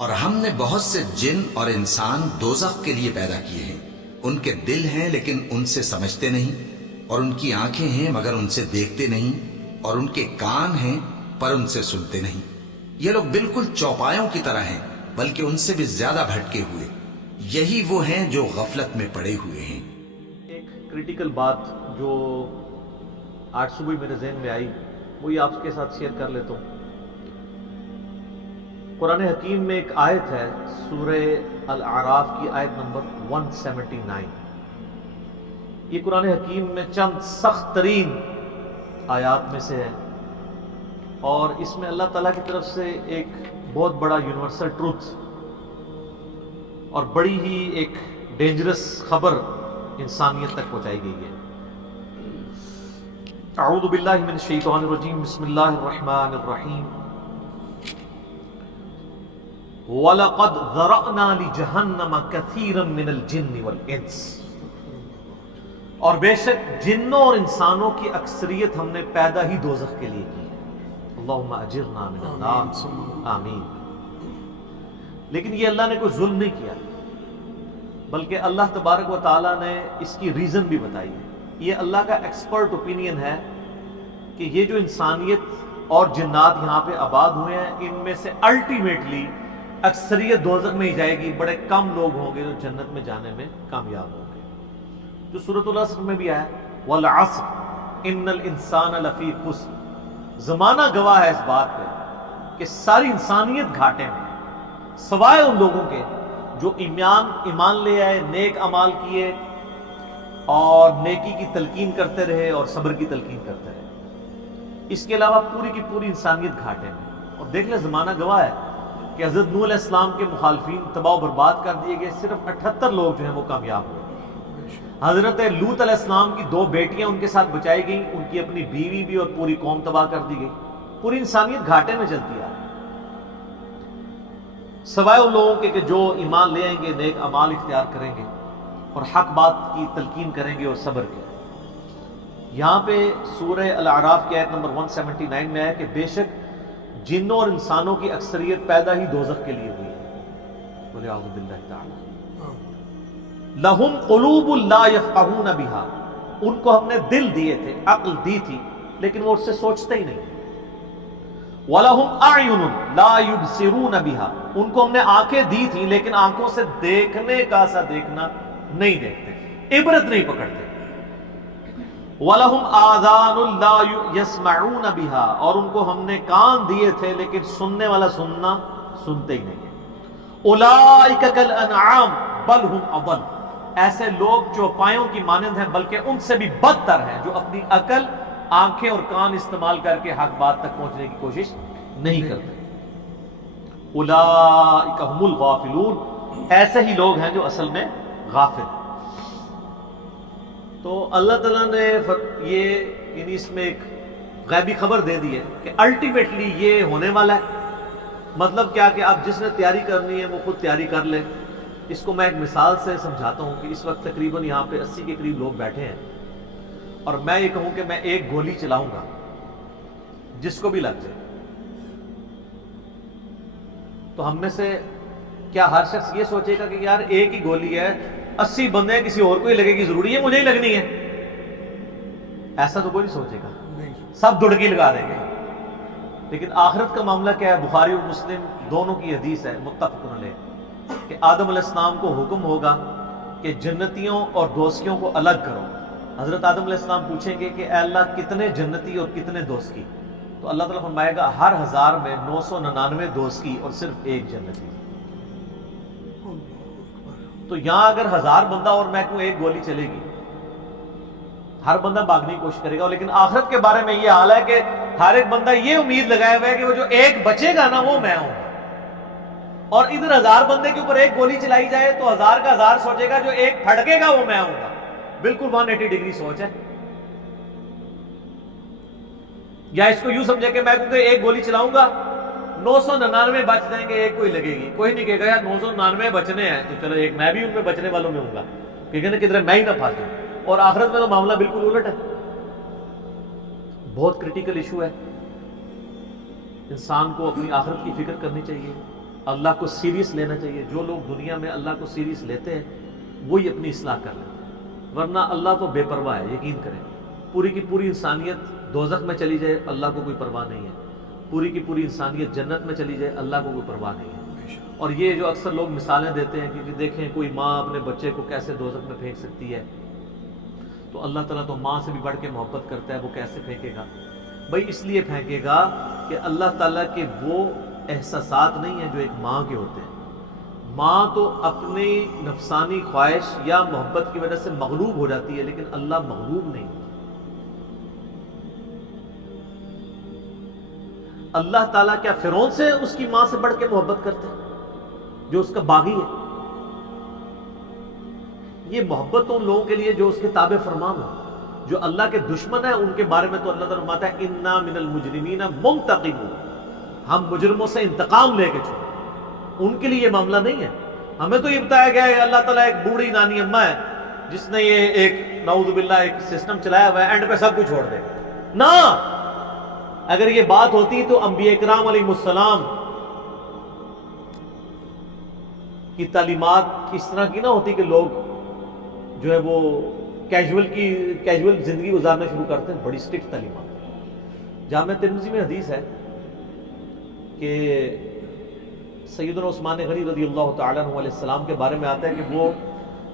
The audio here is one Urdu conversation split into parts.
اور ہم نے بہت سے جن اور انسان دوزخ کے لیے پیدا کیے ہیں، ان کے دل ہیں لیکن ان سے سمجھتے نہیں، اور ان کی آنکھیں ہیں مگر ان سے دیکھتے نہیں، اور ان کے کان ہیں پر ان سے سنتے نہیں۔ یہ لوگ بالکل چوپایوں کی طرح ہیں بلکہ ان سے بھی زیادہ بھٹکے ہوئے۔ یہی وہ ہیں جو غفلت میں پڑے ہوئے ہیں۔ ایک کریٹیکل بات جو آج صبح میرے ذہن میں آئی وہی آپ کے ساتھ شیئر کر لیتا ہوں۔ قرآن حکیم میں ایک آیت ہے، سورہ الاعراف کی آیت نمبر 179۔ یہ قرآن حکیم میں چند سخت ترین آیات میں سے ہے، اور اس میں اللہ تعالیٰ کی طرف سے ایک بہت بڑا یونیورسل ٹروتھ اور بڑی ہی ایک ڈینجرس خبر انسانیت تک پہنچائی گئی ہے۔ اعوذ باللہ من الشیطان الرجیم، بسم اللہ الرحمن الرحیم۔ وَلَقَدْ ذَرَأْنَا لِجَهَنَّمَ كَثِيرًا مِنَ الْجِنِّ وَالْإِنسِ، اور بے شک جنوں اور انسانوں کی اکثریت ہم نے پیدا ہی دوزخ کے لیے کی ہے۔ اللہم اجرنا من النار، آمین۔ لیکن یہ اللہ نے کوئی ظلم نہیں کیا، بلکہ اللہ تبارک و تعالیٰ نے اس کی ریزن بھی بتائی ہے۔ یہ اللہ کا ایکسپرٹ اوپینین ہے کہ یہ جو انسانیت اور جنات یہاں پہ آباد ہوئے ہیں، ان میں سے الٹیمیٹلی اکثریت دوزخ میں ہی جائے گی۔ بڑے کم لوگ ہوں گے جو جنت میں جانے میں کامیاب ہوں گے، جو سورۃ العصر میں بھی آیا وَالْعَصْرِ إِنَّ الْإِنسَانَ لَفِي خُسْرٍ۔ زمانہ گواہ ہے اس بات پہ کہ ساری انسانیت گھاٹے میں، سوائے ان لوگوں کے جو ایمان لے آئے، نیک اعمال کیے اور نیکی کی تلقین کرتے رہے اور صبر کی تلقین کرتے رہے۔ اس کے علاوہ پوری کی پوری انسانیت گھاٹے میں۔ اور دیکھ لیں زمانہ گواہ ہے کہ حضرت نوح علیہ السلام کے مخالفین تباہ و برباد کر دیے گئے، صرف 78 لوگ جو ہیں وہ کامیاب ہوئے۔ حضرت لوط علیہ السلام کی 2 بیٹیاں ان کے ساتھ بچائی گئیں، ان کی اپنی بیوی بھی اور پوری قوم تباہ کر دی گئی۔ پوری انسانیت گھاٹے میں چلتی ہے، سوائے ان لوگوں کے کہ جو ایمان لے آئیں گے، نیک اعمال اختیار کریں گے اور حق بات کی تلقین کریں گے اور صبر کی۔ یہاں پہ سورہ الاعراف کی آیت نمبر 179 میں ہے کہ بے شک جنوں اور انسانوں کی اکثریت پیدا ہی دوزخ کے لیے ہوئی ہے۔ بولے اعوذ باللہ تعالی۔ لہم قلوب لا یفقہون بہا، ان کو ہم نے دل دیے تھے، عقل دی تھی، لیکن وہ اس سے سوچتے ہی نہیں۔ وَلَهُمْ أَعْيُنٌ لَا يُبْصِرُونَ بِهَا، ان کو ہم نے آنکھیں دی تھی لیکن آنکھوں سے دیکھنے کا سا دیکھنا نہیں دیکھتے، عبرت نہیں پکڑتے۔ وَلَهُمْ آذَانٌ لَا يَسْمَعُونَ بِهَا، اور ان کو ہم نے کان دیے تھے لیکن سننے والا سننا سنتے ہی نہیں۔ أُولَئِكَ كَالْأَنْعَامِ بَلْ هُمْ أَضَلُّ، ایسے لوگ چوپایوں کی مانند ہیں بلکہ ان سے بھی بدتر ہیں، جو اپنی عقل، آنکھیں اور کان استعمال کر کے حق بات تک پہنچنے کی کوشش نہیں کرتے۔ اولئک هم الغافلون، ایسے ہی لوگ ہیں جو اصل میں غافل ہیں۔ تو اللہ تعالیٰ نے یہ یعنی اس میں ایک غیبی خبر دے دی ہے کہ الٹیمیٹلی یہ ہونے والا ہے۔ مطلب کیا کہ اب جس نے تیاری کرنی ہے وہ خود تیاری کر لے۔ اس کو میں ایک مثال سے سمجھاتا ہوں کہ اس وقت تقریباً یہاں پہ 80 کے قریب لوگ بیٹھے ہیں، اور میں یہ کہوں کہ میں ایک گولی چلاؤں گا، جس کو بھی لگ جائے، تو ہم میں سے کیا ہر شخص یہ سوچے گا کہ یار ایک ہی گولی ہے، 80 بندے ہیں، کسی اور کو ہی لگے گی، ضروری ہے مجھے ہی لگنی ہے؟ ایسا تو کوئی نہیں سوچے گا، سب دڑکی لگا دیں گے۔ لیکن آخرت کا معاملہ کیا ہے؟ بخاری اور مسلم دونوں کی حدیث ہے، متفق علیہ، کہ آدم علیہ السلام کو حکم ہوگا کہ جنتیوں اور دوزخیوں کو الگ کرو۔ حضرت آدم علیہ السلام پوچھیں گے کہ اے اللہ کتنے جنتی اور کتنے دوزخی؟ تو اللہ تعالیٰ فرمائے گا ہر 1000 میں 999 دوزخی اور صرف 1 جنتی۔ تو یہاں اگر 1000 بندہ اور میں کہوں ایک گولی چلے گی، ہر بندہ بھاگنے کی کوشش کرے گا، لیکن آخرت کے بارے میں یہ حال ہے کہ ہر ایک بندہ یہ امید لگائے ہوئے ہے کہ وہ جو ایک بچے گا نا وہ میں ہوں۔ اور ادھر 1000 بندے کے اوپر ایک گولی چلائی جائے تو 1000 کا 1000 سوچے گا جو ایک پھٹکے گا وہ میں ہوں گا۔ بالکل 180 ڈگری سوچ ہے۔ یا اس کو یوں سمجھے کہ میں کیونکہ ایک گولی چلاؤں گا 999 بچ جائیں گے، ایک کوئی لگے گی، کوئی نہیں کہے گا یار 999 بچنے ہیں تو چلو ایک میں بھی ان میں بچنے والوں میں ہوں گا، کیونکہ نا کدھر میں ہی نہ پھنس جاؤں۔ اور آخرت میں تو معاملہ بالکل الٹ ہے۔ بہت کریٹیکل ایشو ہے، انسان کو اپنی آخرت کی فکر کرنی چاہیے۔ اللہ کو سیریس لینا چاہیے. جو لوگ دنیا میں اللہ کو سیریس لیتے ہیں وہی اپنی اصلاح کر لیتے ہیں، ورنہ اللہ تو بے پرواہ ہے. یقین کریں پوری کی پوری انسانیت دوزخ میں چلی جائے اللہ کو کوئی پرواہ نہیں ہے، پوری کی پوری انسانیت جنت میں چلی جائے اللہ کو کوئی پرواہ نہیں ہے. اور یہ جو اکثر لوگ مثالیں دیتے ہیں کہ دیکھیں کوئی ماں اپنے بچے کو کیسے دوزخ میں پھینک سکتی ہے، تو اللہ تعالیٰ تو ماں سے بھی بڑھ کے محبت کرتا ہے، وہ کیسے پھینکے گا؟ بھائی اس لیے پھینکے گا کہ اللہ تعالیٰ کے وہ احساسات نہیں ہیں جو ایک ماں کے ہوتے ہیں. ماں تو اپنی نفسانی خواہش یا محبت کی وجہ سے مغلوب ہو جاتی ہے، لیکن اللہ مغلوب نہیں. اللہ تعالیٰ کیا فرعون سے اس کی ماں سے بڑھ کے محبت کرتے ہیں جو اس کا باغی ہے؟ یہ محبت ان لوگوں کے لیے جو اس کے تابع فرمان ہو. جو اللہ کے دشمن ہیں ان کے بارے میں تو اللہ تعالیٰ فرماتا ہے انا من المجرمین منتقمون، ہم مجرموں سے انتقام لے کے چھوڑیں. ان کے لیے یہ معاملہ نہیں ہے. ہمیں تو یہ بتایا گیا ہے اللہ تعالیٰ ایک بوڑھی نانی اماں ہے جس نے یہ ایک نعوذ باللہ ایک سسٹم چلایا ہوا ہے، اینڈ پہ سب کچھ چھوڑ دے نا. اگر یہ بات ہوتی تو انبیاء کرام علیہ السلام کی تعلیمات اس طرح کی نہ ہوتی کہ لوگ جو ہے وہ کیجول زندگی گزارنا شروع کرتے ہیں. بڑی سٹرکٹ تعلیمات. جامع ترمذی میں حدیث ہے کہ سیدنا عثمان غنی رضی اللہ تعالیٰ عنہ علیہ السلام کے بارے میں آتا ہے کہ وہ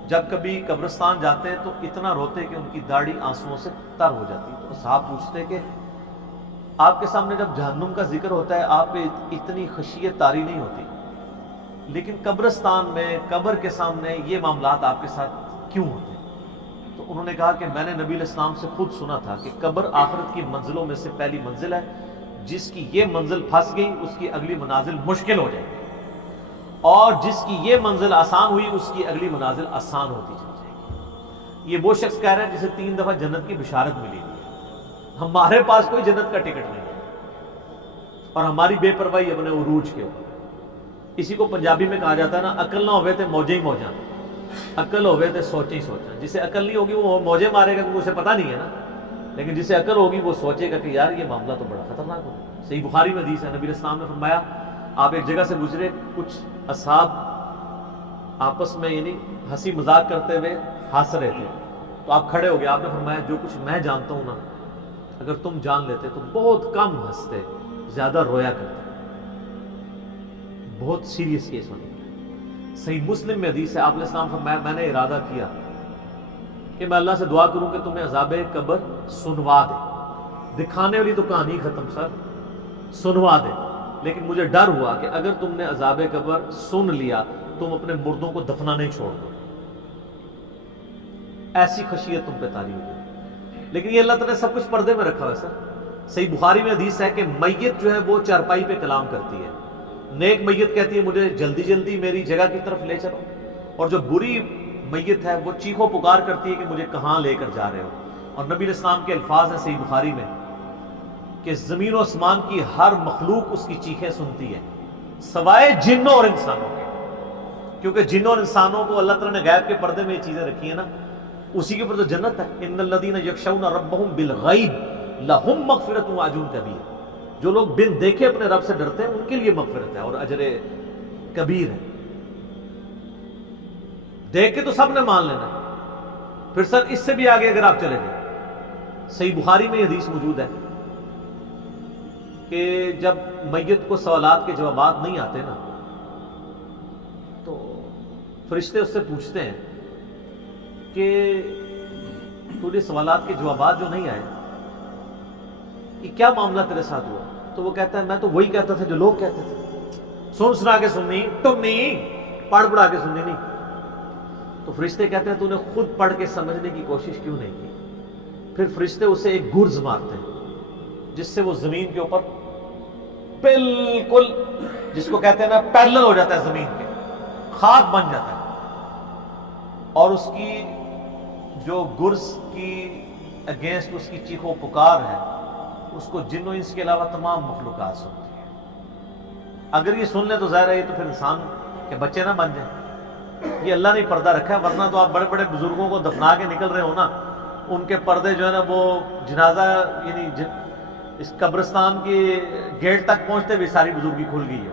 جب کبھی قبرستان جاتے ہیں تو اتنا روتے کہ ان کی داڑھی آنسوؤں سے تر ہو جاتی. تو صحابہ پوچھتے کہ آپ کے سامنے جب جہنم کا ذکر ہوتا ہے آپ پہ اتنی خشیت طاری نہیں ہوتی، لیکن قبرستان میں قبر کے سامنے یہ معاملات آپ کے ساتھ کیوں ہوتے ہیں؟ تو انہوں نے کہا کہ میں نے نبی علیہ السلام سے خود سنا تھا کہ قبر آخرت کی منزلوں میں سے پہلی منزل ہے، جس کی یہ منزل پھنس گئی اس کی اگلی منازل مشکل ہو جائے گی، اور جس کی یہ منزل آسان ہوئی اس کی اگلی منازل آسان ہوتی چلی جائے گی. یہ وہ شخص کہہ رہا ہے جسے 3 دفعہ جنت کی بشارت ملی ہے. ہمارے پاس کوئی جنت کا ٹکٹ نہیں ہے اور ہماری بے پرواہی اپنے عروج کے اوپر. اسی کو پنجابی میں کہا جاتا ہے نا، عقل نہ ہوئے تے موجیں ہی موجاں، عقل ہوئے تے سوچیں ہی سوچاں. جسے عقل نہیں ہوگی وہ موجیں مارے گا کیونکہ اسے پتہ نہیں ہے نا، لیکن جسے عقل ہوگی وہ سوچے گا کہ یار یہ معاملہ تو بڑا خطرناک ہو. صحیح بخاری میں حدیث ہے، نبی علیہ السلام نے فرمایا آپ ایک جگہ سے گزرے، کچھ اصحاب آپس میں یعنی ہنسی مذاق کرتے ہوئے ہنس رہے تھے، تو آپ کھڑے ہو گئے. آپ نے فرمایا جو کچھ میں جانتا ہوں نا اگر تم جان لیتے تو بہت کم ہنستے، زیادہ رویا کرتے. بہت سیریس کیس ہونے. صحیح مسلم میں حدیث ہے، آپ نے السلام فرمایا میں نے ارادہ کیا کہ میں اللہ سے دعا کروں کہ تمہیں عذاب قبر سنوا دے. دکھانے والی تو کہانی ختم سر، سنوا دے. لیکن مجھے ڈر ہوا کہ اگر تم نے عذاب قبر سن لیا تم اپنے مردوں کو دفنا نہیں چھوڑ دو. ایسی خشیت تم پہ طاری ہوئی. لیکن یہ اللہ تعالیٰ نے سب کچھ پردے میں رکھا ہوا ہے سر. صحیح بخاری میں حدیث ہے کہ میت جو ہے وہ چارپائی پہ کلام کرتی ہے. نیک میت کہتی ہے مجھے جلدی جلدی میری جگہ کی طرف لے چلو، اور جو بری میت ہے وہ چیخو پکار کرتی ہے کہ مجھے کہاں لے کر جا رہے ہو. اور نبی علیہ السلام کے الفاظ ہیں صحیح بخاری میں کہ زمین و آسمان کی ہر مخلوق اس کی چیخیں سنتی ہے سوائے جنوں اور انسانوں کے. کیونکہ جنوں اور انسانوں کو اللہ تعالیٰ نے غیب کے پردے میں یہ چیزیں رکھی ہیں نا، اسی کے اوپر تو جنت ہے. ان الذین یخشون ربهم بالغیب لهم مغفرۃ واجر کبیر. جو لوگ بن دیکھے اپنے رب سے ڈرتے ہیں ان کے لیے مغفرت ہے اور اجر کبیر ہے. دیکھ کے تو سب نے مان لینا. پھر سر اس سے بھی آگے اگر آپ چلے جائیں، صحیح بخاری میں یہ حدیث موجود ہے کہ جب میت کو سوالات کے جوابات نہیں آتے نا تو فرشتے اس سے پوچھتے ہیں کہ تجھے سوالات کے جوابات جو نہیں آئے یہ کیا معاملہ تیرے ساتھ ہوا؟ تو وہ کہتا ہے میں تو وہی کہتا تھا جو لوگ کہتے تھے، سن سنا کے سننی تم نہیں، پڑھ پڑھا کے سننی نہیں. تو فرشتے کہتے ہیں تو نے خود پڑھ کے سمجھنے کی کوشش کیوں نہیں کی؟ پھر فرشتے اسے ایک گرز مارتے ہیں جس سے وہ زمین کے اوپر بالکل جس کو کہتے ہیں نا پیرلل ہو جاتا ہے، زمین کے خاک بن جاتا ہے. اور اس کی جو گرز کی اگینسٹ اس کی چیخو پکار ہے اس کو جن و انس کے علاوہ تمام مخلوقات سنتی ہیں. اگر یہ سن لیں تو ظاہر ہے یہ تو پھر انسان کے بچے نہ بن جائیں. یہ اللہ نے پردہ رکھا ہے، ورنہ تو آپ بڑے بڑے بزرگوں کو دفنا کے نکل رہے ہو نا، ان کے پردے جو ہے نا وہ جنازہ یعنی اس قبرستان کے گیٹ تک پہنچتے ہوئے ساری بزرگی کھل گئی ہو.